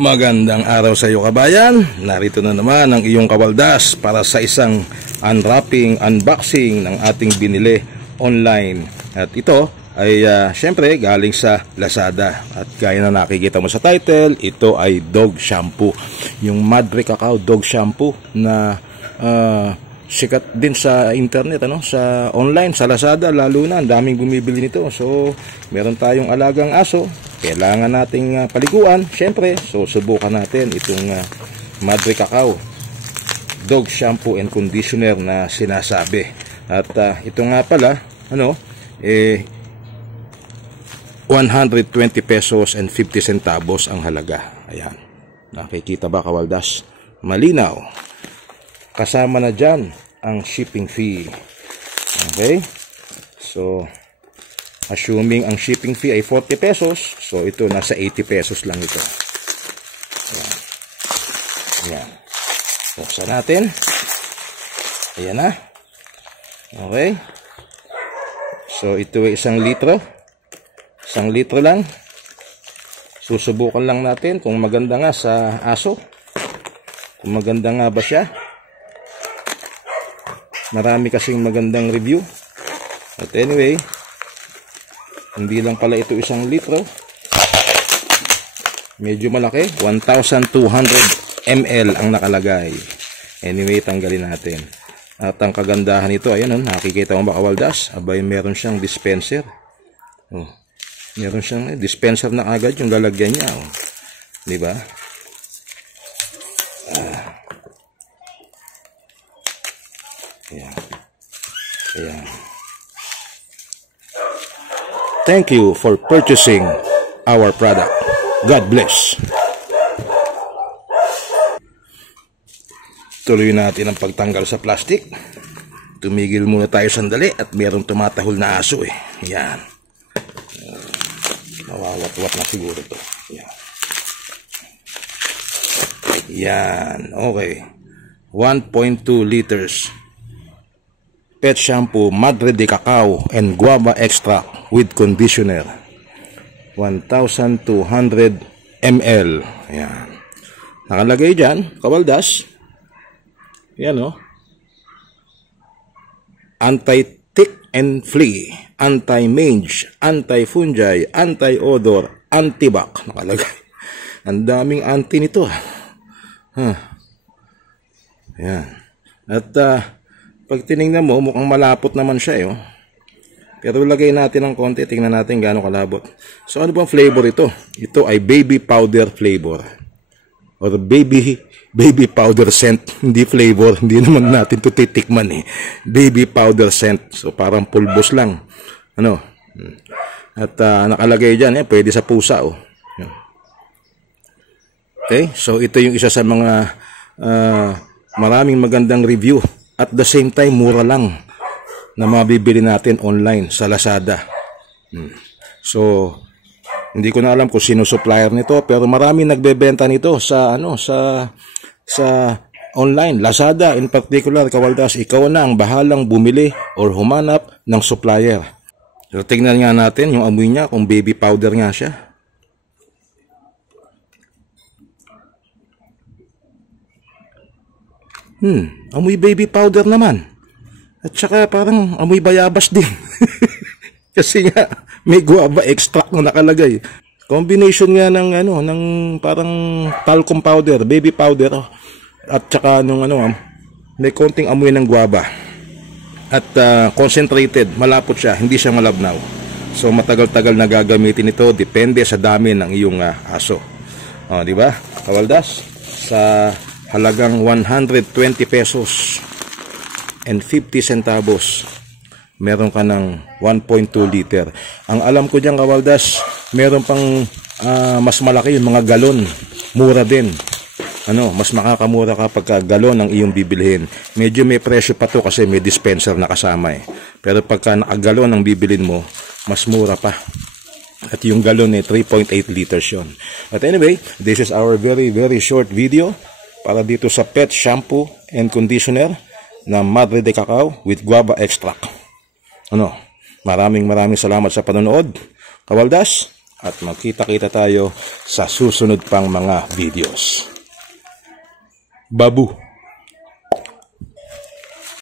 Magandang araw sa iyo kabayan. Narito na naman ang iyong kawaldas para sa isang unwrapping, unboxing ng ating binili online. At ito ay syempre galing sa Lazada. At gaya na nakikita mo sa title, ito ay dog shampoo. Yung Madre Cacao dog shampoo na sikat din sa internet, sa online, sa Lazada lalo na. Ang daming bumibili nito. So meron tayong alagang aso, kailangan nating paliguan, syempre. So subukan natin itong Madre Cacao dog shampoo and conditioner na sinasabi. At ito nga pala 120 pesos and 50 centavos ang halaga. Ayan, nakikita ba kawaldas? Malinaw. Kasama na dyan ang shipping fee. Okay, so assuming ang shipping fee ay 40 pesos, so ito nasa 80 pesos lang ito. Ayan. Ayan. Buksan natin. Ayan na. Okay. So ito ay 1 litro. 1 litro lang. Susubukan lang natin kung maganda nga sa aso. Kung maganda nga ba siya. Marami kasing magandang review. But anyway, hindi lang pala ito 1 litro. Medyo malaki. 1,200 ml ang nakalagay. Anyway, tanggalin natin. At ang kagandahan nito, ayan, nakikita mo ba kawaldas? Abay, meron siyang dispenser. Oh, meron siyang dispenser na agad yung lalagyan niya. Oh. Diba? Ayan. Ayan. Thank you for purchasing our product. God bless. Tuloy natin ang pagtanggal sa plastic. Tumigil muna tayo sandali at mayroong tumatahol na aso eh. Yan. Mawawat-wat na siguro to. Yan. Yan. Okay. 1.2 liters. Pet shampoo Madre de Cacao and guava extract with conditioner. 1,200 ml. Ayan. Nakalagay dyan, kawaldas. Yan anti-tick and flea, anti-mange, anti-fungi, anti-odor, anti-bac. Nakalagay. Ang daming anti nito. Ayan. At pag tinignan mo, mukhang malapot naman siya. Pero lagay natin ng konti, tingnan natin gaano kalabot. So ano bang flavor ito? Ito ay baby powder flavor. Or baby powder scent. Hindi flavor, hindi naman natin ito titikman eh. Baby powder scent. So parang pulbos lang. At nakalagay dyan, pwede sa pusa. Okay, so ito yung isa sa mga maraming magandang review. At the same time, mura lang na mabibili natin online sa Lazada. So, hindi ko na alam kung sino supplier nito, pero marami nagbebenta nito sa online. Lazada in particular, kawaldas, ikaw na ang bahalang bumili or humanap ng supplier. So, tingnan nga natin yung amoy niya, kung baby powder nga siya. Amoy baby powder naman. At saka parang amoy bayabas din. Kasi nga may guava extract na nakalagay. Combination nga ng ng parang talcum powder, baby powder at saka nung may konting amoy ng guava. At concentrated, malapot siya, hindi siya malabnaw. So matagal-tagal na gagamitin ito, depende sa dami ng iyong aso. Di ba? Kawaldas, sa halagang 120 pesos and 50 centavos, meron ka ng 1.2 liter. Ang alam ko diyan kawaldas, meron pang mas malaki yung mga galon. Mura din. Mas makakamura kapag galon ang iyong bibilhin. Medyo may presyo pa to kasi may dispenser na kasama eh. Pero pagka nakagalon ang bibilin mo, mas mura pa. At yung galon 3.8 liters yon. But anyway, this is our very short video para dito sa pet shampoo and conditioner na Madre de Cacao with guava extract. Maraming salamat sa panonood. Kawaldas, at magkita-kita tayo sa susunod pang mga videos. Babu!